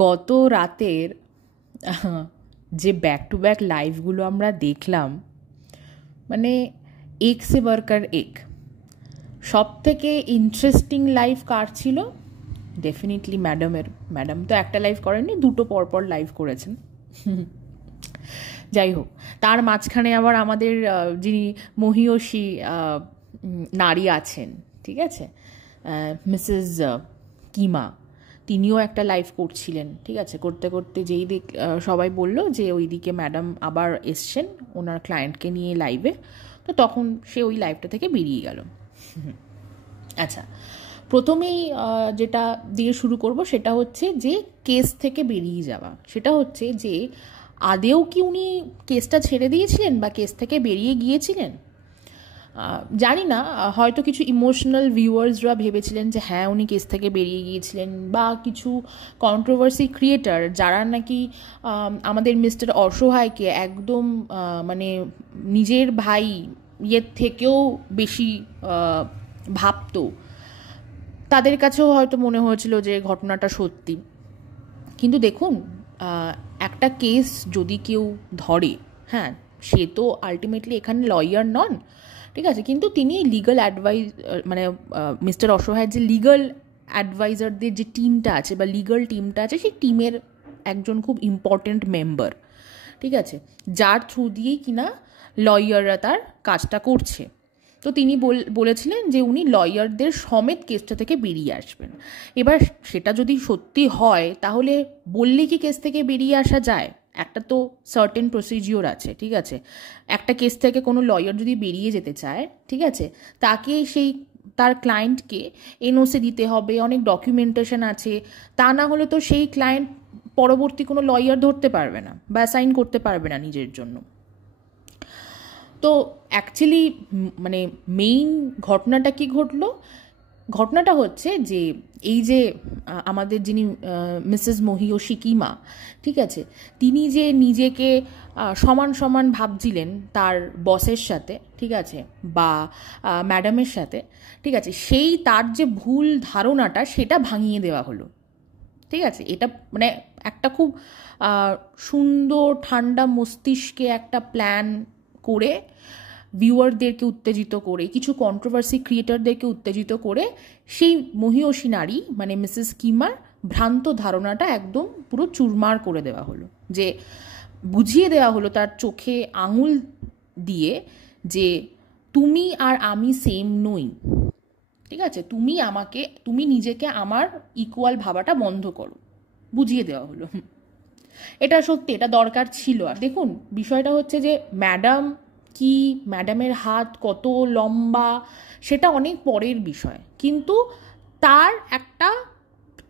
গত রাতের যে ব্যাক টু ব্যাক লাইভগুলো আমরা দেখলাম, মানে এক সে বারকার এক। সব থেকে ইন্টারেস্টিং লাইভ কার ছিল? ডেফিনেটলি ম্যাডামের। ম্যাডাম তো একটা লাইভ করেননি, দুটো পরপর লাইভ করেছেন। যাই হোক, তার মাঝখানে আবার আমাদের যিনি মহিয়সী নারী আছেন, ঠিক আছে, মিসেস কিমা, তিনিও একটা লাইভ করছিলেন। ঠিক আছে, করতে করতে যেই সবাই বলল যে ওইদিকে ম্যাডাম আবার এসছেন ওনার ক্লায়েন্টকে নিয়ে লাইভে, তো তখন সে ওই লাইভটা থেকে বেরিয়ে গেল। আচ্ছা, প্রথমেই যেটা দিয়ে শুরু করব সেটা হচ্ছে যে কেস থেকে বেরিয়ে যাওয়া। সেটা হচ্ছে যে আদেও কি উনি কেসটা ছেড়ে দিয়েছিলেন বা কেস থেকে বেরিয়ে গিয়েছিলেন জানি না। হয়তো কিছু ইমোশনাল ভিউয়ার্সরা ভেবেছিলেন যে হ্যাঁ উনি কেস থেকে বেরিয়ে গিয়েছিলেন, বা কিছু কন্ট্রোভার্সি ক্রিয়েটার যারা নাকি আমাদের মিস্টার অসহায়কে একদম মানে নিজের ভাই ইয়ের থেকেও বেশি ভাবতো, তাদের কাছেও হয়তো মনে হয়েছিল যে ঘটনাটা সত্যি। কিন্তু দেখুন, একটা কেস যদি কেউ ধরে, হ্যাঁ, সে তো আলটিমেটলি এখানে লয়ার নন, ঠিক আছে, কিন্তু তিনি লিগাল অ্যাডভাইস, মানে মিস্টার অসহায়ের যে লিগাল অ্যাডভাইজারদের যে টিমটা আছে বা লিগাল টিমটা আছে, সেই টিমের একজন খুব ইম্পর্ট্যান্ট মেম্বার, ঠিক আছে, যার থ্রু দিয়েই কিনা লয়াররা তার কাজটা করছে। তো তিনি বলেছিলেন যে উনি লয়ারদের সমেত কেসটা থেকে বেরিয়ে আসবেন। এবার সেটা যদি সত্যি হয় তাহলে বললে কি কেস থেকে বেরিয়ে আসা যায়? একটা তো সার্টেন প্রসিজিওর আছে, ঠিক আছে। একটা কেস থেকে কোনো লয়ার যদি বেরিয়ে যেতে চায়, ঠিক আছে, তাকে সেই তার ক্লায়েন্টকে এনওসি দিতে হবে, অনেক ডকুমেন্টেশন আছে। তা না হলে তো সেই ক্লায়েন্ট পরবর্তী কোনো লয়ার ধরতে পারবে না বা অ্যাসাইন করতে পারবে না নিজের জন্য। তো অ্যাকচুয়ালি মানে মেইন ঘটনাটা কি ঘটলো? ঘটনাটা হচ্ছে যে এই যে আমাদের যিনি মিসেস মহিয়সী কিমা, ঠিক আছে, তিনি যে নিজেকে সমান সমান ভাবছিলেন তার বসের সাথে, ঠিক আছে, বা ম্যাডামের সাথে, ঠিক আছে, সেই তার যে ভুল ধারণাটা সেটা ভাঙিয়ে দেওয়া হলো। ঠিক আছে, এটা মানে একটা খুব সুন্দর ঠান্ডা মস্তিষ্কে একটা প্ল্যান করে, ভিউয়ারদেরকে উত্তেজিত করে, কিছু কন্ট্রোভার্সি ক্রিয়েটারদেরকে উত্তেজিত করে সেই মহিয়সী নারী মানে মিসেস কিমার ভ্রান্ত ধারণাটা একদম পুরো চুরমার করে দেওয়া হলো। যে বুঝিয়ে দেওয়া হলো তার চোখে আঙুল দিয়ে যে তুমি আর আমি সেম নই, ঠিক আছে, তুমি নিজেকে আমার ইকুয়াল ভাবাটা বন্ধ করো, বুঝিয়ে দেওয়া হলো। এটা সত্যি, এটা দরকার ছিল। আর দেখুন, বিষয়টা হচ্ছে যে ম্যাডামের হাত কত লম্বা সেটা অনেক পরের বিষয়, কিন্তু তার একটা,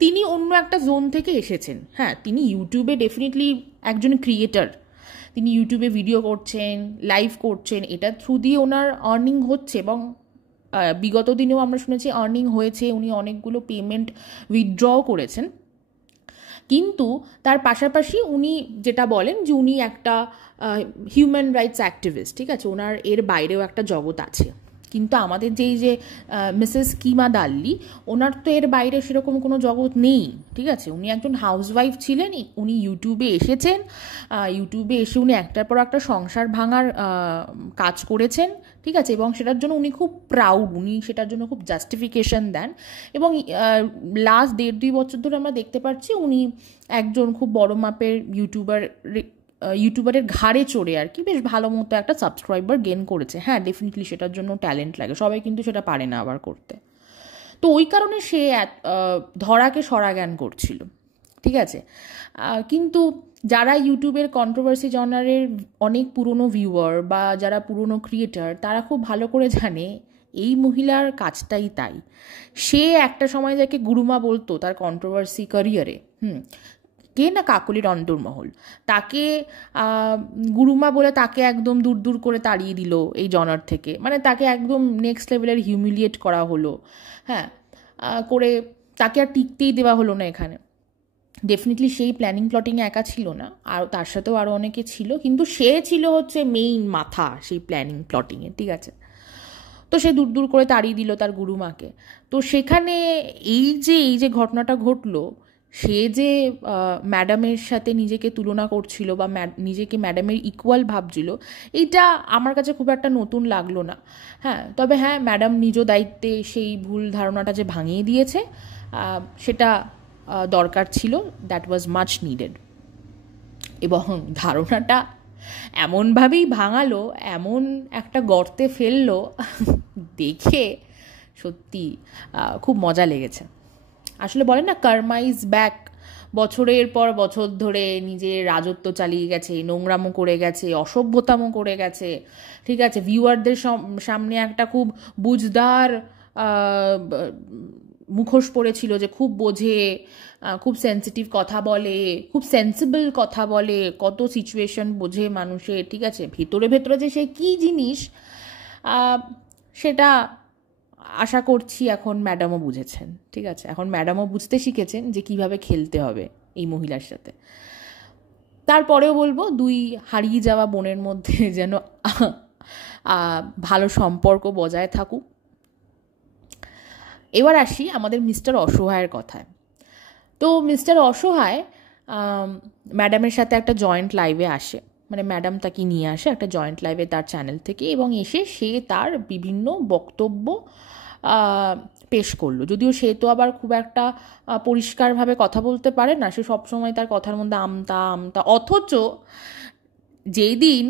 তিনি অন্য একটা জোন থেকে এসেছেন। হ্যাঁ, তিনি ইউটিউবে ডেফিনেটলি একজন ক্রিয়েটার, তিনি ইউটিউবে ভিডিও করছেন, লাইভ করছেন, এটার থ্রু দিয়ে ওনার আর্নিং হচ্ছে, এবং বিগত দিনেও আমরা শুনেছি আর্নিং হয়েছে, উনি অনেকগুলো পেমেন্ট উইথড্রও করেছেন। কিন্তু তার পাশাপাশি উনি যেটা বলেন যে উনি একটা হিউম্যান রাইটস অ্যাক্টিভিস্ট, ঠিক আছে, ওনার এর বাইরেও একটা জগৎ আছে। কিন্তু আমাদের যে মিসেস কিমা দাল্লি, ওনার তো এর বাইরে সেরকম কোনো জগৎ নেই, ঠিক আছে। উনি একজন হাউসওয়াইফ ছিলেন, উনি ইউটিউবে এসেছেন, ইউটিউবে এসে উনি একটার পর একটা সংসার ভাঙার কাজ করেছেন, ঠিক আছে, এবং সেটার জন্য উনি খুব প্রাউড, উনি সেটার জন্য খুব জাস্টিফিকেশন দেন। এবং লাস্ট 1.5-2 বছর ধরে আমরা দেখতে পাচ্ছি উনি একজন খুব বড় মাপের ইউটিউবারের ঘাড়ে চড়ে আর কি বেশ ভালো মতো একটা সাবস্ক্রাইবার গেন করেছে। হ্যাঁ, ডেফিনেটলি সেটার জন্য ট্যালেন্ট লাগে, সবাই কিন্তু সেটা পারে না আবার করতে। তো ওই কারণে সে ধরাকে সরা জ্ঞান করছিল, ঠিক আছে। কিন্তু যারা ইউটিউবের কন্ট্রোভার্সি জনারের অনেক পুরনো ভিউয়ার বা যারা পুরনো ক্রিয়েটার, তারা খুব ভালো করে জানে এই মহিলার কাজটাই তাই। সে একটা সময় যাকে গুরুমা বলতো তার কন্ট্রোভার্সি ক্যারিয়ারে, কে না, কাকলির অন্তর্মহল, তাকে গুরুমা বলে তাকে একদম দূর দূর করে তাড়িয়ে দিল এই জনার থেকে, মানে তাকে একদম নেক্সট লেভেলের হিউমিলিয়েট করা হলো। হ্যাঁ, করে তাকে আর টিকতেই দেওয়া হলো না এখানে। ডেফিনেটলি সেই প্ল্যানিং প্লটিংয়ে একা ছিল না, আর তার সাথেও আরও অনেকে ছিল, কিন্তু সে ছিল হচ্ছে মেইন মাথা সেই প্ল্যানিং প্লটিংয়ে, ঠিক আছে। তো সে দূর দূর করে তাড়িয়ে দিল তার গুরুমাকে। তো সেখানে এই যে ঘটনাটা ঘটলো, সে যে ম্যাডামের সাথে নিজেকে তুলনা করছিল বা নিজেকে ম্যাডামের ইকুয়াল ভাবছিল, এইটা আমার কাছে খুব একটা নতুন লাগলো না। হ্যাঁ, তবে হ্যাঁ, ম্যাডাম নিজ দায়িত্বে সেই ভুল ধারণাটা যে ভাঙিয়ে দিয়েছে, সেটা দরকার ছিল, দ্যাট ওয়াজ মাচ নিডেড। এবং ধারণাটা এমনভাবেই ভাঙালো, এমন একটা গর্তে ফেললো, দেখে সত্যি খুব মজা লেগেছে। আসলে বলে না, কার্মা ইজ ব্যাক। বছরের পর বছর ধরে নিজের রাজত্ব চালিয়ে গেছে, নোংরামো করে গেছে, অসভ্যতামো করে গেছে, ঠিক আছে, ভিউয়ারদের সামনে একটা খুব বুঝদার মুখোশ পড়েছিল যে খুব বোঝে, খুব সেন্সিটিভ কথা বলে, খুব সেন্সিবল কথা বলে, কত সিচুয়েশন বোঝে মানুষের, ঠিক আছে, ভেতরে ভেতরে যে সে কী জিনিস, সেটা আশা করছি এখন ম্যাডামও বুঝেছেন, ঠিক আছে, এখন ম্যাডামও বুঝতে শিখেছেন যে কিভাবে খেলতে হবে এই মহিলার সাথে। তারপরেও বলবো, দুই হারিয়ে যাওয়া বোনের মধ্যে যেন ভালো সম্পর্ক বজায় থাকুক। এবার আসি আমাদের মিস্টার অসহায়ের কথায়। তো মিস্টার অসহায় ম্যাডামের সাথে একটা জয়েন্ট লাইভে আসে, মানে ম্যাডাম তাকে নিয়ে আসে একটা জয়েন্ট লাইভে তার চ্যানেল থেকে, এবং এসে সে তার বিভিন্ন বক্তব্য পেশ করলো। যদিও সে তো আবার খুব একটা পরিষ্কারভাবে কথা বলতে পারে না, সে সবসময় তার কথার মধ্যে আমতা আমতা, অথচ যেই দিন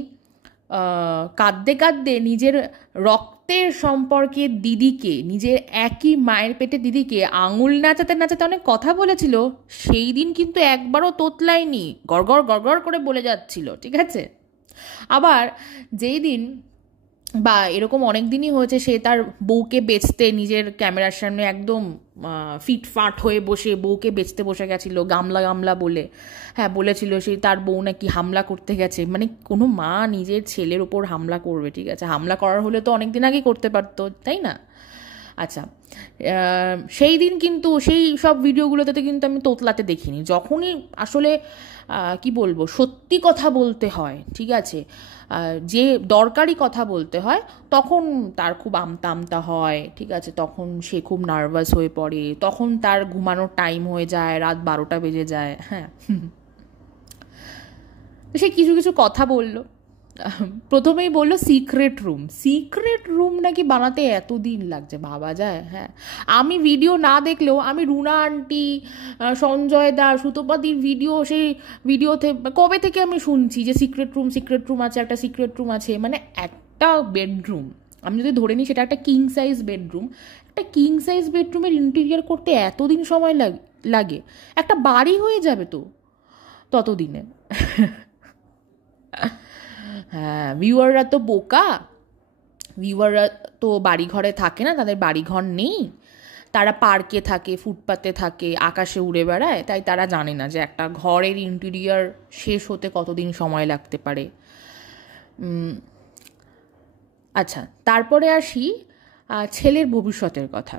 কাঁদতে কাঁদতে নিজের রক্তের সম্পর্কের দিদিকে, নিজের একই মায়ের পেটে দিদিকে আঙুল নাচাতে নাচাতে অনেক কথা বলেছিল, সেই দিন কিন্তু একবারও তোতলায়নি, গড়গড় গড়গড় করে বলে যাচ্ছিল, ঠিক আছে। আবার যেই দিন, বা এরকম অনেক দিনই হয়েছে, সে তার বউকে বেচতে নিজের ক্যামেরার সামনে একদম ফিটফাট হয়ে বসে বউকে বেচতে বসে গেছিলো, গামলা গামলা বলে। হ্যাঁ, বলেছিল সেই তার বউ নাকি হামলা করতে গেছে। মানে কোনো মা নিজের ছেলের ওপর হামলা করবে, ঠিক আছে, হামলা করার হলে তো অনেক দিন আগেই করতে পারতো, তাই না? আচ্ছা, সেই দিন কিন্তু সেই সব ভিডিওগুলোতে তো কিন্তু আমি তোতলাতে দেখিনি। যখনই আসলে কি বলবো, সত্যি কথা বলতে হয়, ঠিক আছে, যে দরকারি কথা বলতে হয়, তখন তার খুব আমতা আমতা হয়, ঠিক আছে, তখন সে খুব নার্ভাস হয়ে পড়ে, তখন তার ঘুমানোর টাইম হয়ে যায়, রাত 12টা বেজে যায়। হ্যাঁ, সে কিছু কিছু কথা বললো। প্রথমেই বললো সিক্রেট রুম, সিক্রেট রুম নাকি বানাতে এতদিন লাগছে, ভাবা যায়? হ্যাঁ, আমি ভিডিও না দেখলেও আমি রুনা আন্টি, সঞ্জয় দা, সুতোপাতির ভিডিও, সেই ভিডিওতে কবে থেকে আমি শুনছি যে সিক্রেট রুম আছে, একটা সিক্রেট রুম আছে। মানে একটা বেডরুম, আমি যদি ধরে নিই সেটা একটা কিং সাইজ বেডরুম, একটা কিং সাইজ বেডরুমের ইন্টেরিয়ার করতে এতদিন সময় লাগে, একটা বাড়ি হয়ে যাবে তো ততদিনে। হ্যাঁ, ভিউয়াররা তো বোকা, ভিউয়াররা তো বাড়িঘরে থাকে না, তাদের বাড়িঘর নেই, তারা পার্কে থাকে, ফুটপাতে থাকে, আকাশে উড়ে বেড়ায়, তাই তারা জানে না যে একটা ঘরের ইন্টেরিয়ার শেষ হতে কতদিন সময় লাগতে পারে। আচ্ছা, তারপরে আসি ছেলের ভবিষ্যতের কথা।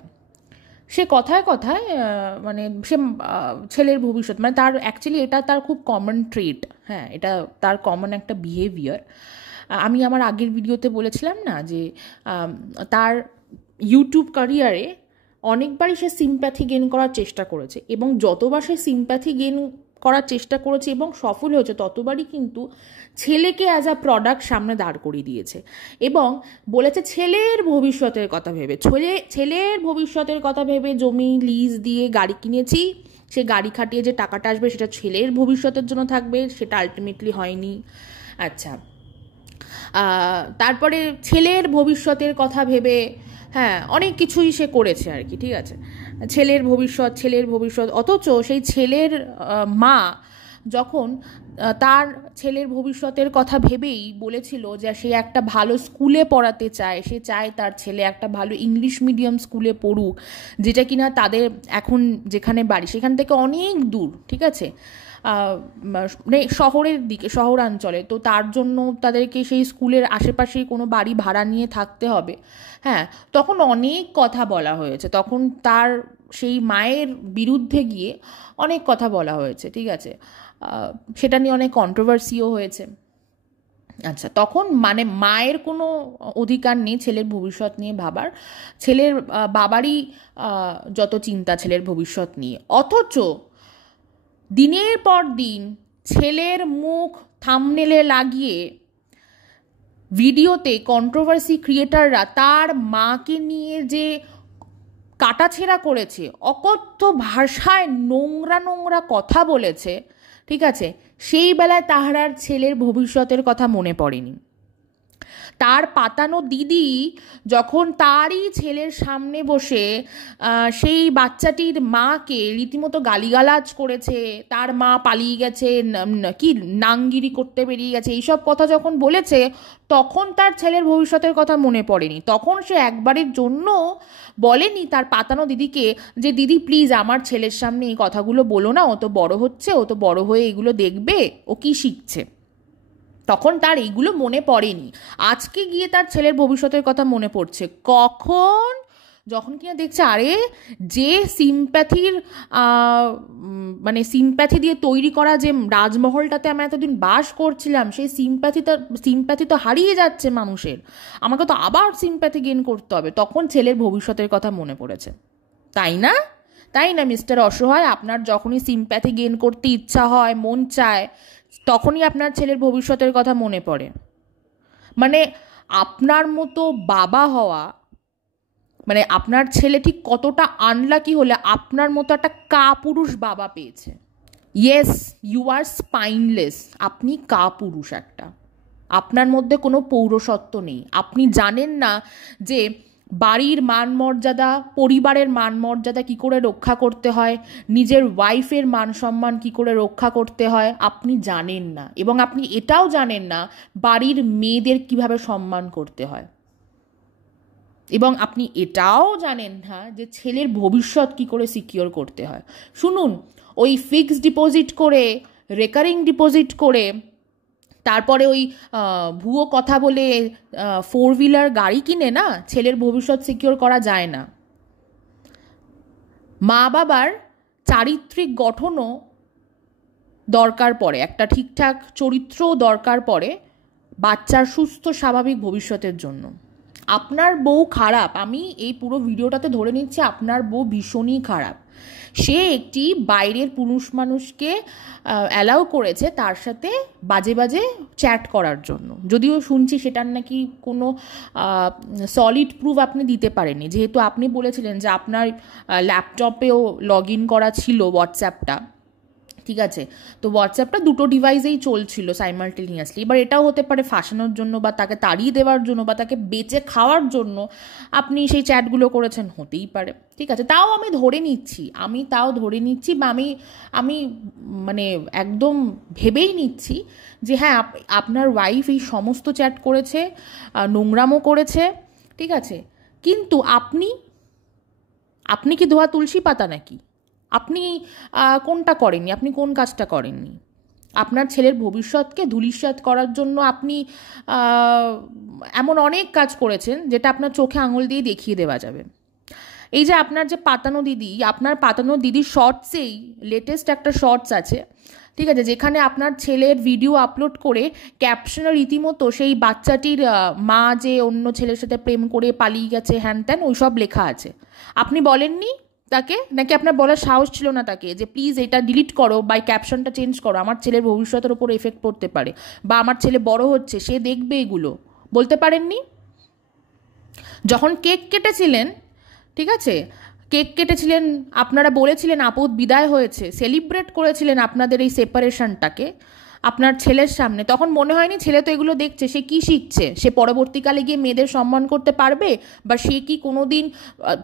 সে কথায় কথায় মানে সে ছেলের ভবিষ্যৎ, মানে তার অ্যাকচুয়ালি এটা তার খুব কমন ট্রেট। হ্যাঁ, এটা তার কমন একটা বিহেভিয়ার। আমি আমার আগের ভিডিওতে বলেছিলাম না যে তার ইউটিউব ক্যারিয়ারে অনেকবারই সে সিম্প্যাথি গেইন করার চেষ্টা করেছে, এবং যতবার সে সিম্প্যাথি গেইন করার চেষ্টা করেছে এবং সফল হয়েছে, ততবারই কিন্তু ছেলেকে অ্যাজ আ প্রোডাক্ট সামনে দাঁড় করিয়ে দিয়েছে, এবং বলেছে ছেলের ভবিষ্যতের কথা ভেবে, ছেলের ভবিষ্যতের কথা ভেবে জমি লিজ দিয়ে গাড়ি কিনেছি, সে গাড়ি খাটিয়ে যে টাকাটা আসবে সেটা ছেলের ভবিষ্যতের জন্য থাকবে, সেটা আলটিমেটলি হয়নি। আচ্ছা, তারপরে ছেলের ভবিষ্যতের কথা ভেবে হ্যাঁ অনেক কিছুই সে করেছে আর কি, ঠিক আছে, ছেলের ভবিষ্যৎ, অথচ সেই ছেলের মা যখন তার ছেলের ভবিষ্যতের কথা ভেবেই বলেছিল যে সে একটা ভালো স্কুলে পড়াতে চায়, সে চায় তার ছেলে একটা ভালো ইংলিশ মিডিয়াম স্কুলে পড়ুক, যেটা কিনা তাদের এখন যেখানে বাড়ি সেখান থেকে অনেক দূর, ঠিক আছে, মানে শহরের দিকে, শহরাঞ্চলে, তো তার জন্য তাদেরকে সেই স্কুলের আশেপাশেই কোনো বাড়ি ভাড়া নিয়ে থাকতে হবে। হ্যাঁ, তখন অনেক কথা বলা হয়েছে, তখন তার সেই মায়ের বিরুদ্ধে গিয়ে অনেক কথা বলা হয়েছে, ঠিক আছে, সেটা নিয়ে অনেক কন্ট্রোভার্সিও হয়েছে। আচ্ছা, তখন মানে মায়ের কোনো অধিকার নেই ছেলের ভবিষ্যৎ নিয়ে ভাবার, ছেলের বাবারই যত চিন্তা ছেলের ভবিষ্যৎ নিয়ে, অথচ দিনের পর দিন ছেলের মুখ থাম্বনেলে লাগিয়ে ভিডিওতে কন্ট্রোভার্সি ক্রিয়েটাররা তার মাকে নিয়ে যে কাটাছেঁড়া করেছে, অকথ্য ভাষায় নোংরা নোংরা কথা বলেছে, ঠিক আছে, সেই বেলায় তাহার ছেলের ভবিষ্যতের কথা মনে পড়েনি। তার পাতানো দিদি যখন তারই ছেলের সামনে বসে সেই বাচ্চাটির মাকে রীতিমতো গালিগালাজ করেছে, তার মা পালিয়ে গেছে, কি নাংগিরি করতে বেরিয়ে গেছে, এইসব কথা যখন বলেছে, তখন তার ছেলের ভবিষ্যতের কথা মনে পড়েনি। তখন সে একবারের জন্য বলেনি তার পাতানো দিদিকে যে দিদি প্লিজ আমার ছেলের সামনে এই কথাগুলো বলো না, ও তো বড় হচ্ছে, ও তো বড় হয়ে এগুলো দেখবে, ও কি শিখছে। তখন তার এইগুলো মনে পড়েনি। আজকে গিয়ে তার ছেলের ভবিষ্যতের কথা মনে পড়ছে। কখন? যখন কিনা দেখছে আরে যে সিম্প্যাথির মানে সিম্প্যাথি দিয়ে তৈরি করা যে রাজমহলটাতে আমি এতদিন বাস করছিলাম, সেই সিম্প্যাথি তো হারিয়ে যাচ্ছে মানুষের, আমাকে তো আবার সিম্প্যাথি গেইন করতে হবে। তখন ছেলের ভবিষ্যতের কথা মনে পড়েছে, তাই না? তাই না মিস্টার অসহায়? আপনার যখনই সিম্প্যাথি গেইন করতে ইচ্ছা হয়, মন চায়, তখনই আপনার ছেলের ভবিষ্যতের কথা মনে পড়ে। মানে আপনার মতো বাবা হওয়া, মানে আপনার ছেলে ঠিক কতটা আনলাকি হলে আপনার মতো একটা কাপুরুষ বাবা পেয়েছে। ইয়েস, ইউ আর স্পাইনলেস, আপনি কাপুরুষ একটা, আপনার মধ্যে কোনো পৌরসত্ব নেই। আপনি জানেন না যে বাড়ির মান মর্যাদা, পরিবারের মান মর্যাদা কী করে রক্ষা করতে হয়, নিজের ওয়াইফের মান সম্মান কী করে রক্ষা করতে হয় আপনি জানেন না। এবং আপনি এটাও জানেন না বাড়ির মেয়েদের কিভাবে সম্মান করতে হয়। এবং আপনি এটাও জানেন না যে ছেলের ভবিষ্যৎ কী করে সিকিওর করতে হয়। শুনুন, ওই ফিক্সড ডিপোজিট করে, রেকারিং ডিপোজিট করে, তারপরে ওই ভুয়ো কথা বলে 4 হুইলার গাড়ি কিনে না ছেলের ভবিষ্যৎ সিকিওর করা যায় না। মা বাবার চারিত্রিক গঠনও দরকার পড়ে, একটা ঠিকঠাক চরিত্রও দরকার পড়ে বাচ্চার সুস্থ স্বাভাবিক ভবিষ্যতের জন্য। আপনার বউ খারাপ, আমি এই পুরো ভিডিওটাতে ধরে নিচ্ছি আপনার বউ ভীষণই খারাপ। সে একটি বাইরের পুরুষ মানুষকে অ্যালাউ করেছে তার সাথে বাজে বাজে চ্যাট করার জন্য। যদিও শুনছি সেটার নাকি কোনো সলিড প্রুফ আপনি দিতে পারেননি, যেহেতু আপনি বলেছিলেন যে আপনার ল্যাপটপেও লগ ইন করা ছিল হোয়াটসঅ্যাপটা, ঠিক আছে, তো হোয়াটসঅ্যাপটা দুটো ডিভাইসেই চলছিল সাইমালটেনিয়াসলি। এবার এটাও হতে পারে ফাঁসানোর জন্য বা তাকে তাড়িয়ে দেওয়ার জন্য বা তাকে বেঁচে খাওয়ার জন্য আপনি সেই চ্যাটগুলো করেছেন, হতেই পারে, ঠিক আছে, তাও আমি ধরে নিচ্ছি বা আমি মানে একদম ভেবেই নিচ্ছি যে হ্যাঁ আপনার ওয়াইফ এই সমস্ত চ্যাট করেছে, নোংরামো করেছে, ঠিক আছে, কিন্তু আপনি কি ধোয়া তুলসী পাতা নাকি? আপনি কোনটা করেননি? আপনি কোন কাজটা করেননি? আপনার ছেলের ভবিষ্যৎকে ধূলিসাৎ করার জন্য আপনি এমন অনেক কাজ করেছেন যেটা আপনার চোখে আঙুল দিয়ে দেখিয়ে দেওয়া যাবে। এই যে আপনার যে আপনার পাতানো দিদির শর্টসেই লেটেস্ট একটা শর্টস আছে, ঠিক আছে, যেখানে আপনার ছেলের ভিডিও আপলোড করে ক্যাপশনে রীতিমতো সেই বাচ্চাটির মা যে অন্য ছেলের সাথে প্রেম করে পালিয়ে গেছে হ্যান ত্যান ওইসব লেখা আছে। আপনি বলেননি তাকে? নাকি আপনার বলার সাহস ছিল না তাকে যে প্লিজ এটা ডিলিট করো বা ক্যাপশনটা চেঞ্জ করো, আমার ছেলের ভবিষ্যতের ওপর এফেক্ট পড়তে পারে, বা আমার ছেলে বড় হচ্ছে সে দেখবে এগুলো? বলতে পারেননি? যখন কেক কেটেছিলেন, ঠিক আছে, আপনারা বলেছিলেন আপদ বিদায় হয়েছে, সেলিব্রেট করেছিলেন আপনাদের এই সেপারেশনটাকে আপনার ছেলের সামনে, তখন মনে হয়নি ছেলে তো এগুলো দেখছে, সে কি শিখছে, সে পরবর্তীকালে গিয়ে মেয়েদের সম্মান করতে পারবে, বা সে কি কোনো দিন,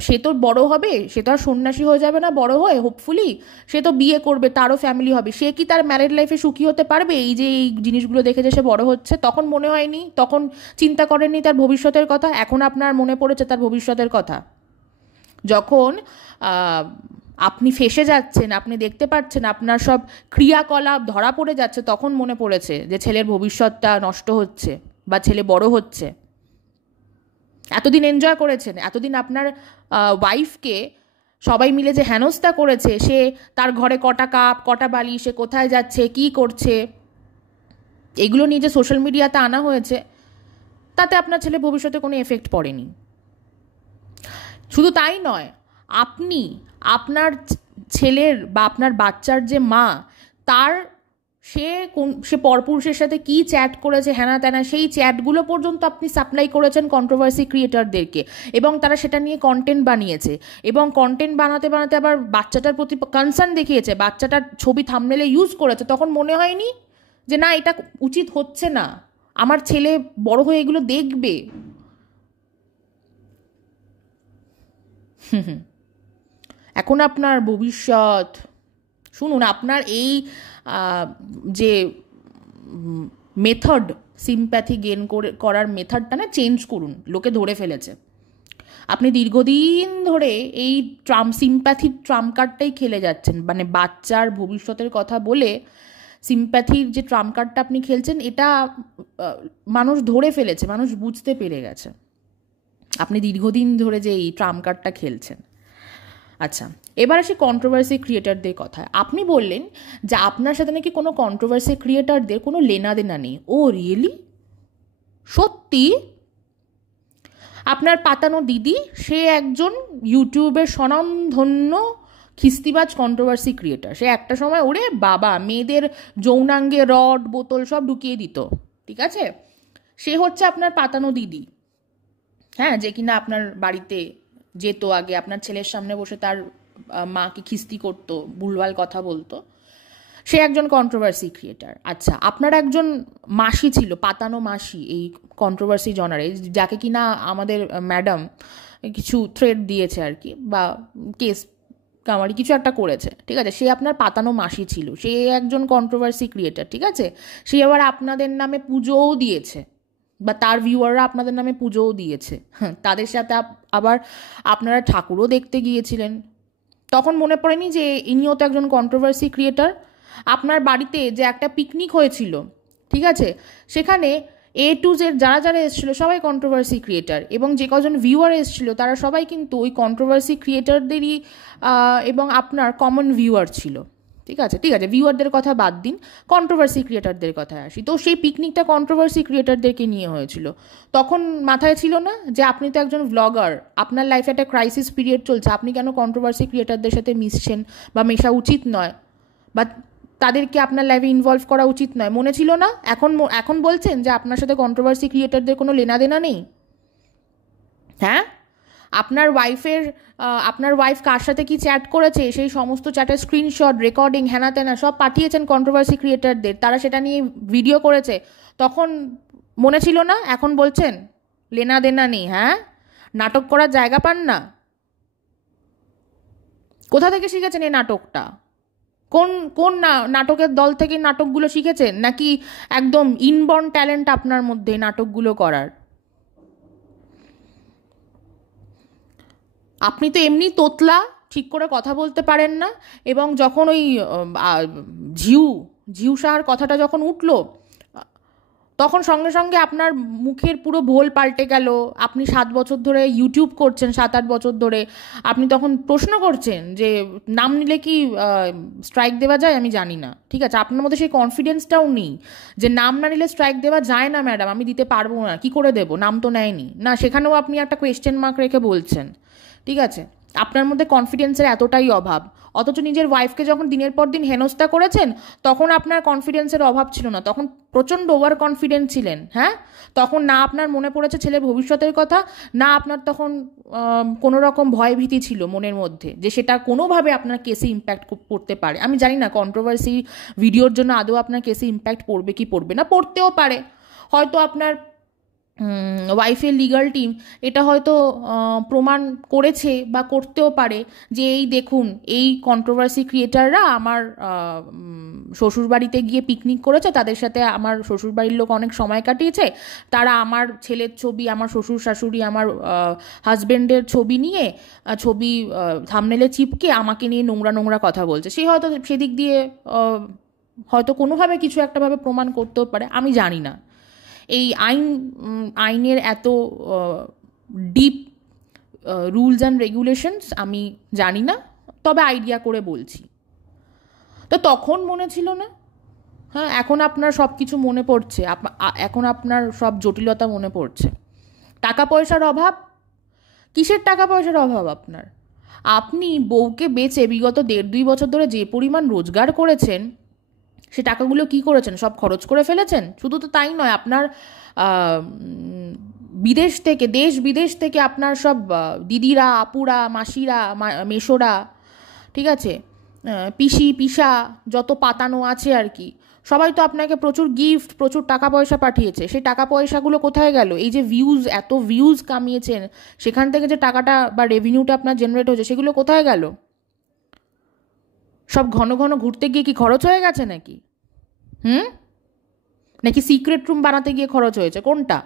সে তো বড় হবে, সে তো আর সন্ন্যাসী হয়ে যাবে না বড় হয়ে, হোপফুলি সে তো বিয়ে করবে, তারও ফ্যামিলি হবে, সে কি তার ম্যারিড লাইফে সুখী হতে পারবে এই যে এই জিনিসগুলো দেখে যে সে বড় হচ্ছে? তখন মনে হয়নি, তখন চিন্তা করেননি তার ভবিষ্যতের কথা? এখন আপনার মনে পড়েছে তার ভবিষ্যতের কথা? যখন আপনি ফেঁসে যাচ্ছেন, আপনি দেখতে পাচ্ছেন আপনার সব ক্রিয়াকলাপ ধরা পড়ে যাচ্ছে, তখন মনে পড়েছে যে ছেলের ভবিষ্যৎটা নষ্ট হচ্ছে বা ছেলে বড় হচ্ছে। এতদিন এনজয় করেছেন, এতদিন আপনার ওয়াইফকে সবাই মিলে যে হেনস্থা করেছে, সে তার ঘরে কটা কাপ কটা বালি, সে কোথায় যাচ্ছে কি করছে, এগুলো নিয়ে যে সোশ্যাল মিডিয়াতে আনা হয়েছে, তাতে আপনার ছেলের ভবিষ্যতে কোনো এফেক্ট পড়েনি। শুধু তাই নয়, আপনি আপনার ছেলের বা আপনার বাচ্চার যে মা, তার সে পরপুরুষের সাথে কি চ্যাট করেছে হ্যানা ত্যানা সেই চ্যাটগুলো পর্যন্ত আপনি সাপ্লাই করেছেন কন্ট্রোভার্সি ক্রিয়েটরদেরকে, এবং তারা সেটা নিয়ে কন্টেন্ট বানিয়েছে, এবং কন্টেন্ট বানাতে বানাতে আবার বাচ্চাটার প্রতি কনসার্ন দেখিয়েছে, বাচ্চাটার ছবি থাম্বনেলে ইউজ করেছে। তখন মনে হয়নি যে না, এটা উচিত হচ্ছে না, আমার ছেলে বড় হয়ে এগুলো দেখবে? এখন আপনার ভবিষ্যৎ, শুনুন, আপনার এই যে মেথড, সিম্প্যাথি গেন করার মেথডটা না চেঞ্জ করুন, লোকে ধরে ফেলেছে। আপনি দীর্ঘদিন ধরে এই সিম্প্যাথির ট্রাম্প কার্ডটাই খেলে যাচ্ছেন, মানে বাচ্চার ভবিষ্যতের কথা বলে সিম্প্যাথির যে ট্রাম্প কার্ডটা আপনি খেলছেন, এটা মানুষ ধরে ফেলেছে, মানুষ বুঝতে পেরে গেছে আপনি দীর্ঘদিন ধরে যে এই ট্রাম্প কার্ডটা খেলছেন। আচ্ছা, এবার আসি কন্ট্রোভার্সি ক্রিয়েটারদের কথায়। আপনি বললেন যে আপনার সাথে নাকি কোনো কন্ট্রোভার্সি ক্রিয়েটারদের কোনো লেনাদেনা নেই। ও রিয়েলি? সত্যি? আপনার পাতানো দিদি, সে একজন ইউটিউবের স্বনামধন্য খিস্তিবাজ কন্ট্রোভার্সি ক্রিয়েটার। সে একটা সময় ওরে বাবা মেয়েদের যৌনাঙ্গে রড বোতল সব ঢুকিয়ে দিত, ঠিক আছে? সে হচ্ছে আপনার পাতানো দিদি, হ্যাঁ, যে কিনা আপনার বাড়িতে যেত আগে, আপনার ছেলের সামনে বসে তার মাকে খিস্তি করতো, ভুলভাল কথা বলতো। সে একজন কন্ট্রোভার্সি ক্রিয়েটার। আচ্ছা, আপনার একজন মাসি ছিল, পাতানো মাসি এই কন্ট্রোভার্সি জনারে, যাকে কিনা আমাদের ম্যাডাম কিছু থ্রেড দিয়েছে আর কি, বা কেস কামারি কিছু একটা করেছে, ঠিক আছে? সে আপনার পাতানো মাসি ছিল, সে একজন কন্ট্রোভার্সি ক্রিয়েটার, ঠিক আছে? সে আবার আপনাদের নামে পুজোও দিয়েছে, বা তার ভিউয়াররা আপনাদের নামে পুজোও দিয়েছে। হ্যাঁ, তাদের সাথে আবার আপনারা ঠাকুরও দেখতে গিয়েছিলেন। তখন মনে পড়েনি যে ইনিও তো একজন কন্ট্রোভার্সি ক্রিয়েটার? আপনার বাড়িতে যে একটা পিকনিক হয়েছিল, ঠিক আছে, সেখানে A to Z যারা যারা এসেছিলো সবাই কন্ট্রোভার্সি ক্রিয়েটার, এবং যে কজন ভিউয়ার এসেছিলো তারা সবাই কিন্তু ওই কন্ট্রোভার্সি ক্রিয়েটারদেরই এবং আপনার কমন ভিউয়ার ছিল, ঠিক আছে? ঠিক আছে, ভিউয়ারদের কথা বাদ দিন, কন্ট্রোভার্সি ক্রিয়েটারদের কথায় আসি। তো সেই পিকনিকটা কন্ট্রোভার্সি ক্রিয়েটারদেরকে নিয়ে হয়েছিল। তখন মাথায় ছিল না যে আপনি তো একজন ব্লগার, আপনার লাইফে একটা ক্রাইসিস পিরিয়ড চলছে, আপনি কেন কন্ট্রোভার্সি ক্রিয়েটারদের সাথে মিশছেন, বা মেশা উচিত নয়, বা তাদেরকে আপনার লাইফে ইনভলভ করা উচিত নয়? মনে ছিল না? এখন বলছেন যে আপনার সাথে কন্ট্রোভার্সি ক্রিয়েটারদের কোনো লেনাদেনা নেই? হ্যাঁ, আপনার ওয়াইফ কার সাথে কি চ্যাট করেছে সেই সমস্ত চ্যাটের স্ক্রিনশট, রেকর্ডিং, হ্যানা ত্যানা সব পাঠিয়েছেন কন্ট্রোভার্সি ক্রিয়েটারদের, তারা সেটা নিয়ে ভিডিও করেছে। তখন মনে ছিল না? এখন বলছেন লেনাদেনা নেই? হ্যাঁ, নাটক করার জায়গা পান না? কোথা থেকে শিখেছেন এই নাটকটা? কোন কোন নাটকের দল থেকে নাটকগুলো শিখেছেন, নাকি একদম ইনবর্ন ট্যালেন্ট আপনার মধ্যে নাটকগুলো করার? আপনি তো এমনি তোতলা, ঠিক করে কথা বলতে পারেন না, এবং যখন ওই ঝিউ সাহার কথাটা যখন উঠলো, তখন সঙ্গে সঙ্গে আপনার মুখের পুরো ভোল পাল্টে গেল। আপনি 7 বছর ধরে ইউটিউব করছেন, 7-8 বছর ধরে, আপনি তখন প্রশ্ন করছেন যে নাম নিলে কি স্ট্রাইক দেওয়া যায়? আমি জানি না, ঠিক আছে? আপনার মধ্যে সেই কনফিডেন্সটাও নেই যে নাম না নিলে স্ট্রাইক দেওয়া যায় না ম্যাডাম, আমি দিতে পারবো না, কি করে দেবো, নাম তো নেয়নি না। সেখানেও আপনি একটা কোয়েশ্চেন মার্ক রেখে বলছেন, ঠিক আছে? আপনার মধ্যে কনফিডেন্সের এতটাই অভাব। অথচ নিজের ওয়াইফকে যখন দিনের পর দিন হেনস্থা করেছেন, তখন আপনার কনফিডেন্সের অভাব ছিল না, তখন প্রচণ্ড ওভার কনফিডেন্ট ছিলেন। হ্যাঁ, তখন না আপনার মনে পড়েছে ছেলের ভবিষ্যতের কথা, না আপনার তখন কোনো রকম ভয় ভীতি ছিল মনের মধ্যে যে সেটা কোনোভাবে আপনার কেসে ইম্প্যাক্ট পড়তে পারে। আমি জানি না কন্ট্রোভার্সি ভিডিওর জন্য আদৌ আপনার কেসে ইম্প্যাক্ট পড়বে কি পড়বে না, পড়তেও পারে। হয়তো আপনার ওয়াইফের লিগাল টিম এটা হয়তো প্রমাণ করেছে বা করতেও পারে যে এই দেখুন, এই কন্ট্রোভার্সি ক্রিয়েটাররা আমার শ্বশুরবাড়িতে গিয়ে পিকনিক করেছে, তাদের সাথে আমার শ্বশুরবাড়ির লোক অনেক সময় কাটিয়েছে, তারা আমার ছেলের ছবি, আমার শ্বশুর শাশুড়ি, আমার হাজব্যান্ডের ছবি নিয়ে থাম্বনেলে চিপকে আমাকে নিয়ে নোংরা নোংরা কথা বলছে। সে হয়তো সেদিক দিয়ে হয়তো কোনোভাবে কিছু একটাভাবে প্রমাণ করতেও পারে, আমি জানি না। এই আইনের এত ডিপ রুলস অ্যান্ড রেগুলেশনস আমি জানি না, তবে আইডিয়া করে বলছি। তো তখন মনে ছিল না? হ্যাঁ, এখন আপনার সব কিছু মনে পড়ছে, এখন আপনার সব জটিলতা মনে পড়ছে। টাকা পয়সার অভাব? কিসের টাকা পয়সার অভাব আপনার? আপনি বউকে বেচে বিগত 1.5-2 বছর ধরে যে পরিমাণ রোজগার করেছেন, সে টাকাগুলো কি করেছেন? সব খরচ করে ফেলেছেন। শুধু তো তাই নয়, আপনার বিদেশ থেকে, দেশ বিদেশ থেকে আপনার সব দিদিরা, আপুরা, মাসিরা, মেশোরা, ঠিক আছে, পিসি, পিসা, যত পাতানো আছে আর কি, সবাই তো আপনাকে প্রচুর গিফট, প্রচুর টাকা পয়সা পাঠিয়েছে। সেই টাকা পয়সাগুলো কোথায় গেল? এই যে ভিউজ, এত ভিউজ কামিয়েছেন, সেখান থেকে যে টাকাটা বা রেভিনিউটা আপনার জেনারেট হয়েছে, সেগুলো কোথায় গেল? সব ঘন ঘন ঘুরতে গিয়ে কি খরচ হয়ে গেছে নাকি? নাকি সিক্রেট রুম বানাতে গিয়ে খরচ হয়েছে? কোনটা?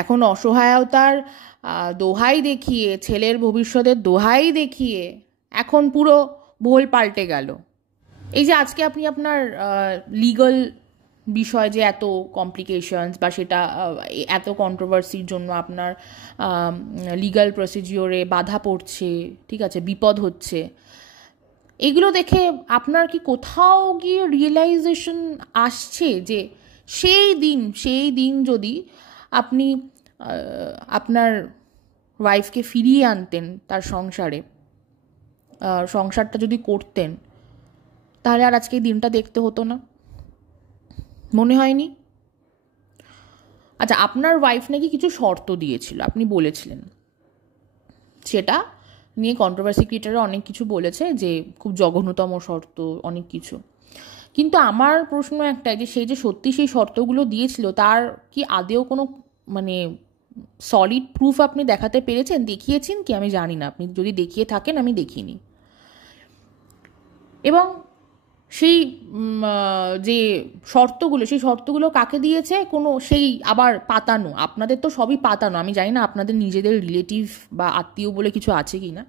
এখন অসহায়তার দোহাই দেখিয়ে, ছেলের ভবিষ্যতের দোহাই দেখিয়ে এখন পুরো ভোল পাল্টে গেল। এই যে আজকে আপনি আপনার লিগাল বিষয় যে এত কমপ্লিকেশনস বা সেটা এত কন্ট্রোভার্সির জন্য আপনার লিগাল প্রসিডিওরে বাধা পড়ছে, ঠিক আছে, বিপদ হচ্ছে, এগুলো দেখে আপনার কি কোথাও গিয়ে রিয়েলাইজেশন আসছে যে সেই দিন যদি আপনি আপনার ওয়াইফকে ফিরিয়ে আনতেন তার সংসারে, সংসারটা যদি করতেন, তাহলে আর আজকে এই দিনটা দেখতে হতো না? মনে হয়নি? আচ্ছা, আপনার ওয়াইফ নাকি কিছু শর্ত দিয়েছিল, আপনি বলেছিলেন, সেটা নিয়ে কন্ট্রোভার্সি ক্রিয়েটাররা অনেক কিছু বলেছে যে খুব জঘন্যতম শর্ত, অনেক কিছু। কিন্তু আমার প্রশ্ন একটাই, যে সেই যে সত্যি সেই শর্তগুলো দিয়েছিল, তার কি আদেও কোনো মানে সলিড প্রুফ আপনি দেখাতে পেরেছেন, দেখিয়েছেন কি? আমি জানি না, আপনি যদি দেখিয়ে থাকেন, আমি দেখিনি। এবং সেই যে শর্তগুলো, সেই শর্তগুলো কাকে দিয়েছে? কোনো সেই আবার পাতানো, আপনাদের তো সবই পাতানো, আমি জানি না আপনাদের নিজেদের রিলেটিভ বা আত্মীয় বলে কিছু আছে কি না,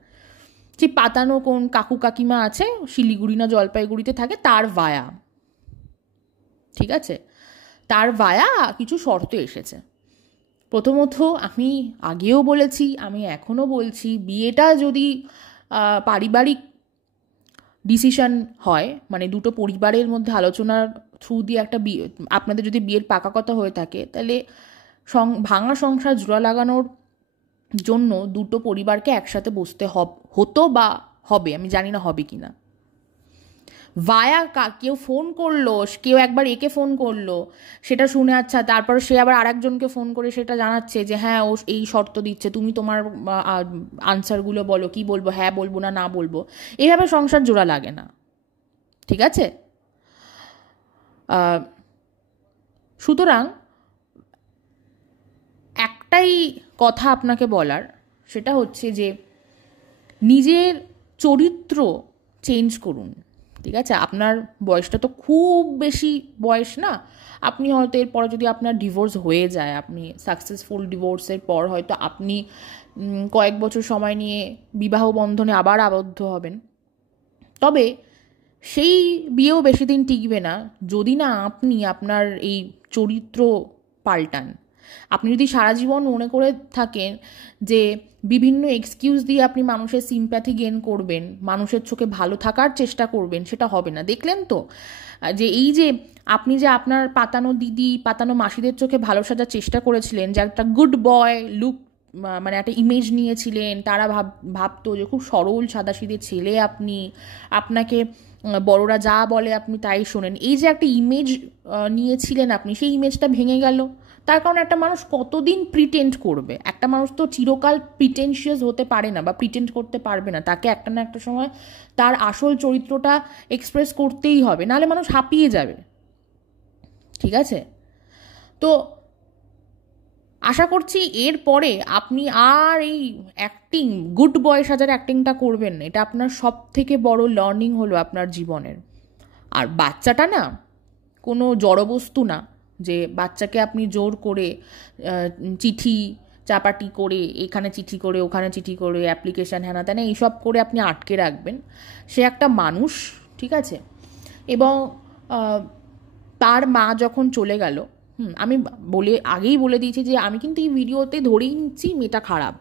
যে পাতানো কোন কাকু কাকিমা আছে, শিলিগুড়ি না জলপাইগুড়িতে থাকে, তার ভায়া, ঠিক আছে, তার ভায়া কিছু শর্ত এসেছে। প্রথমত, আমি আগেও বলেছি, আমি এখনও বলছি, বিয়েটা যদি পারিবারিক ডিসিশন হয়, মানে দুটো পরিবারের মধ্যে আলোচনার থ্রু দিয়ে একটা বিয়ে, আপনাদের যদি বিয়ের পাকা কথা হয়ে থাকে, তাহলে ভাঙা সংসার জোড়া লাগানোর জন্য দুটো পরিবারকে একসাথে বসতে হতো বা হবে, আমি জানি না হবে কি না। ভায়া কেউ ফোন করলো, কেউ একবার একে ফোন করলো, সেটা শুনে, আচ্ছা, তারপর সে আবার আরেকজনকে ফোন করে সেটা জানাচ্ছে যে হ্যাঁ ও এই শর্ত দিচ্ছে, তুমি তোমার আনসারগুলো বলো, কি বলবো, হ্যাঁ বলবো না বলবো। এইভাবে সংসার জোড়া লাগে না, ঠিক আছে? সুতরাং একটাই কথা আপনাকে বলার, সেটা হচ্ছে যে নিজের চরিত্র চেঞ্জ করুন, ঠিক আছে? আপনার বয়সটা তো খুব বেশি বয়স না, আপনি হয়তো এরপরে যদি আপনার ডিভোর্স হয়ে যায়, আপনি সাকসেসফুল ডিভোর্সের পর হয়তো আপনি কয়েক বছর সময় নিয়ে বিবাহ বন্ধনে আবার আবদ্ধ হবেন, তবে সেই বিয়েও বেশি দিন টিকবে না যদি না আপনি আপনার এই চরিত্র পাল্টান। আপনি যদি সারা জীবন মনে করে থাকেন যে বিভিন্ন এক্সকিউজ দিয়ে আপনি মানুষের সিম্প্যাথি গেইন করবেন, মানুষের চোখে ভালো থাকার চেষ্টা করবেন, সেটা হবে না। দেখলেন তো যে এই যে আপনি যে আপনার পাতানো দিদি, পাতানো মাসিদের চোখে ভালো সাজার চেষ্টা করেছিলেন, যে একটা গুড বয় লুক, মানে একটা ইমেজ নিয়েছিলেন, তারা ভাবতো যে খুব সরল সাদাসিধে ছেলে আপনি, আপনাকে বড়রা যা বলে আপনি তাই শোনেন, এই যে একটা ইমেজ নিয়েছিলেন আপনি, সেই ইমেজটা ভেঙে গেল। তার কারণে একটা মানুষ কতদিন প্রিটেন্ড করবে? একটা মানুষ তো চিরকাল প্রিটেনশিয়াস হতে পারে না বা প্রিটেন্ড করতে পারবে না, তাকে একটা না একটা সময় তার আসল চরিত্রটা এক্সপ্রেস করতেই হবে, নাহলে মানুষ হাঁপিয়ে যাবে, ঠিক আছে? তো আশা করছি এরপরে আপনি আর এই অ্যাক্টিং, গুড বয় সাজার অ্যাক্টিংটা করবেন না। এটা আপনার সব থেকে বড় লার্নিং হলো আপনার জীবনের। আর বাচ্চাটা না কোনো জড়বস্তু না যে বাচ্চাকে আপনি জোর করে চিঠি চাপাটি করে, এখানে চিঠি করে, ওখানে চিঠি করে, অ্যাপ্লিকেশান হ্যানা ত্যানা এইসব করে আপনি আটকে রাখবেন। সে একটা মানুষ, ঠিক আছে? এবং তার মা যখন চলে গেল, আমি আগেই বলে দিয়েছি যে আমি কিন্তু এই ভিডিওতে ধরেই নিচ্ছি মেয়েটা খারাপ,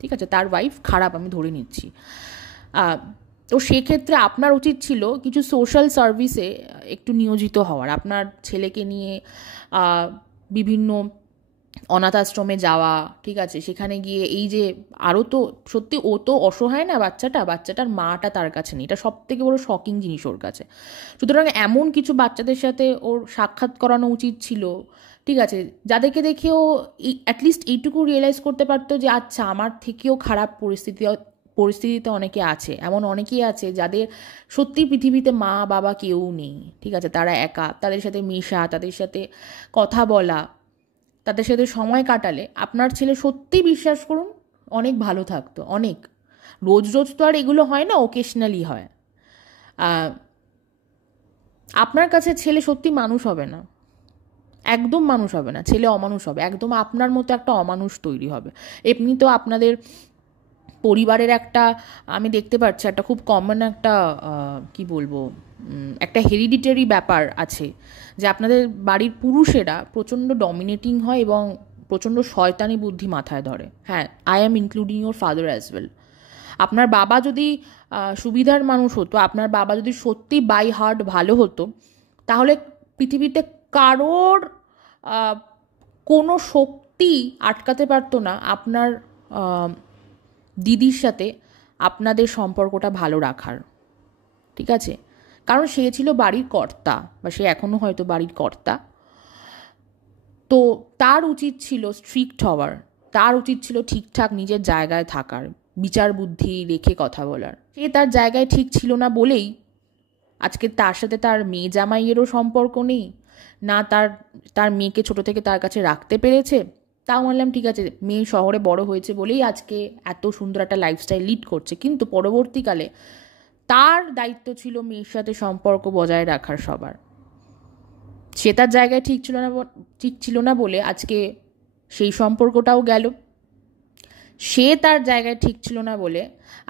ঠিক আছে, তার ওয়াইফ খারাপ, আমি ধরে নিচ্ছি। তো সেক্ষেত্রে আপনার উচিত ছিল কিছু সোশ্যাল সার্ভিসে একটু নিয়োজিত হওয়ার, আপনার ছেলেকে নিয়ে বিভিন্ন অনাথ আশ্রমে যাওয়া, ঠিক আছে, সেখানে গিয়ে এই যে আরও তো সত্যি ও তো অসহায় না বাচ্চাটার মাটা তার কাছে নেই, এটা সব থেকে বড় শকিং জিনিস ওর কাছে। সুতরাং এমন কিছু বাচ্চাদের সাথে ওর সাক্ষাৎ করানো উচিত ছিল, ঠিক আছে, যাদেরকে দেখে ও অ্যাটলিস্ট এইটুকু রিয়েলাইজ করতে পারতো যে আচ্ছা আমার থেকেও খারাপ পরিস্থিতিতে অনেকে আছে, এমন অনেকেই আছে যাদের সত্যি পৃথিবীতে মা বাবা কেউ নেই, ঠিক আছে, তারা একা, তাদের সাথে মেশা, তাদের সাথে কথা বলা, তাদের সাথে সময় কাটালে আপনার ছেলে সত্যি বিশ্বাস করুন অনেক ভালো থাকতো, অনেক। রোজ রোজ তো আর এগুলো হয় না, ওকেশনালি হয়। আপনার কাছে ছেলে সত্যি মানুষ হবে না, একদম মানুষ হবে না, ছেলে অমানুষ হবে, একদম আপনার মতো একটা অমানুষ তৈরি হবে। এমনি তো আপনাদের পরিবারের একটা, আমি দেখতে পাচ্ছি একটা খুব কমন একটা কি বলবো, একটা হেরিডিটারি ব্যাপার আছে যে আপনাদের বাড়ির পুরুষেরা প্রচণ্ড ডমিনেটিং হয় এবং প্রচণ্ড শয়তানি বুদ্ধি মাথায় ধরে। হ্যাঁ, I am including your father as well. আপনার বাবা যদি সুবিধার মানুষ হতো, আপনার বাবা যদি সত্যি বাই হার্ট ভালো হতো, তাহলে পৃথিবীতে কারোর কোনো শক্তি আটকাতে পারতো না আপনার দিদির সাথে আপনাদের সম্পর্কটা ভালো রাখার, ঠিক আছে, কারণ সে ছিল বাড়ির কর্তা, বা সে এখনও হয়তো বাড়ির কর্তা। তো তার উচিত ছিল স্ট্রিক্ট হওয়ার, তার উচিত ছিল ঠিকঠাক নিজের জায়গায় থাকার, বিচার বুদ্ধি রেখে কথা বলার। সে তার জায়গায় ঠিক ছিল না বলেই আজকে তার সাথে তার মেয়ে জামাইয়েরও সম্পর্ক নেই, না তার মেয়েকে ছোট থেকে তার কাছে রাখতে পেরেছে। তাও বললাম ঠিক আছে, মেয়ে শহরে বড় হয়েছে বলেই আজকে এত সুন্দর একটা লাইফস্টাইল লিড করছে, কিন্তু পরবর্তীকালে তার দায়িত্ব ছিল মেয়ের সাথে সম্পর্ক বজায় রাখার সবার। সে তার জায়গায় ঠিক ছিল না বলে আজকে সেই সম্পর্কটাও গেল। সে তার জায়গায় ঠিক ছিল না বলে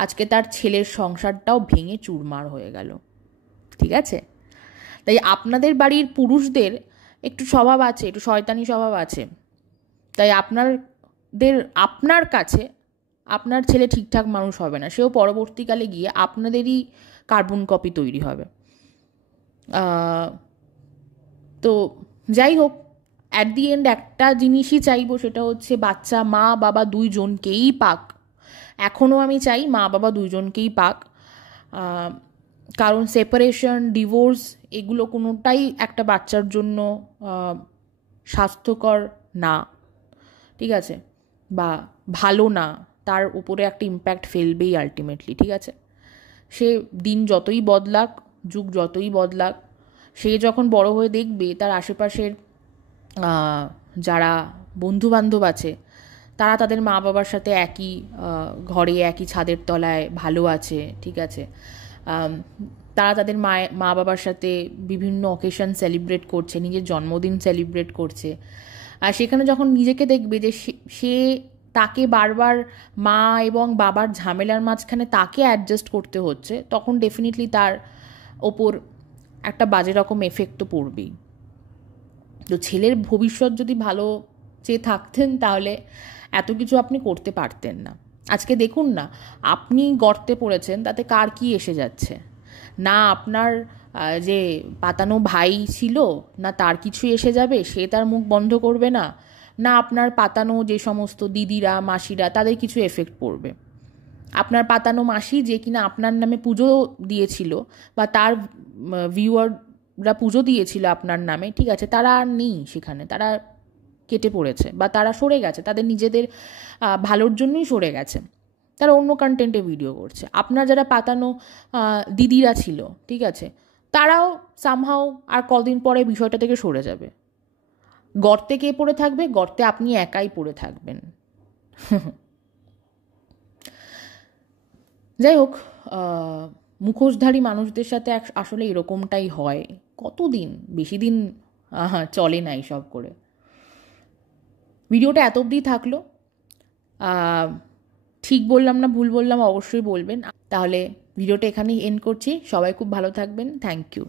আজকে তার ছেলের সংসারটাও ভেঙে চুরমার হয়ে গেল, ঠিক আছে। তাই আপনাদের বাড়ির পুরুষদের একটু স্বভাব আছে, একটু শয়তানি স্বভাব আছে। তাই আপনার কাছে আপনার ছেলে ঠিকঠাক মানুষ হবে না, সেও পরবর্তীকালে গিয়ে আপনাদেরই কার্বন কপি তৈরি হবে। তো যাই হোক, অ্যাট দি এন্ড একটা জিনিসই চাইবো, সেটা হচ্ছে বাচ্চা মা বাবা দুইজনকেই পাক। এখনও আমি চাই মা বাবা দুইজনকেই পাক, কারণ সেপারেশন, ডিভোর্স এগুলো কোনোটাই একটা বাচ্চার জন্য স্বাস্থ্যকর না, ঠিক আছে, বা ভালো না, তার উপরে একটা ইম্প্যাক্ট ফেলবেই আলটিমেটলি, ঠিক আছে। সে দিন যতই বদলাক, যুগ যতই বদলাক, সে যখন বড় হয়ে দেখবে তার আশেপাশের যারা বন্ধুবান্ধব আছে তারা তাদের মা বাবার সাথে একই ঘরে একই ছাদের তলায় ভালো আছে, ঠিক আছে, তারা তাদের মা বাবার সাথে বিভিন্ন অকেশন সেলিব্রেট করছে, নিজের জন্মদিন সেলিব্রেট করছে। আর সেখানে যখন নিজেকে দেখবে যে সে তাকে বারবার মা এবং বাবার ঝামেলার মাঝখানে তাকে অ্যাডজাস্ট করতে হচ্ছে, তখন ডেফিনেটলি তার ওপর একটা বাজে রকম এফেক্টও পড়বেই। তো ছেলের ভবিষ্যৎ যদি ভালো চেয়ে থাকতেন তাহলে এত কিছু আপনি করতে পারতেন না। আজকে দেখুন না, আপনি গর্তে পড়েছেন, তাতে কার কি এসে যাচ্ছে? না আপনার যে পাতানো ভাই ছিল, না তার কিছু এসে যাবে, সে তার মুখ বন্ধ করবে না, না আপনার পাতানো যে সমস্ত দিদিরা মাসিরা তাদের কিছু এফেক্ট পড়বে। আপনার পাতানো মাসি যে কিনা আপনার নামে পুজো দিয়েছিল, বা তার ভিউয়াররা পুজো দিয়েছিল আপনার নামে, ঠিক আছে, তারা আর নেই সেখানে, তারা কেটে পড়েছে, বা তারা সরে গেছে, তাদের নিজেদের ভালোর জন্যই সরে গেছে, তারা অন্য কন্টেন্টে ভিডিও করছে। আপনার যারা পাতানো দিদিরা ছিল, ঠিক আছে, তারাও সামহাও আর কদিন পরে বিষয়টা থেকে সরে যাবে। গর্তে কে পড়ে থাকবে? গর্তে আপনি একাই পড়ে থাকবেন। যাই হোক, মুখোশধারী মানুষদের সাথে আসলে এরকমটাই হয়। কতদিন, বেশি দিন চলে না এইসব করে। ভিডিওটা এত অবধি থাকলো। ঠিক বললাম না ভুল বললাম অবশ্যই বলবেন। তাহলে ভিডিওটা এখানেই এন্ড করছি। সবাই খুব ভালো থাকবেন। Thank you.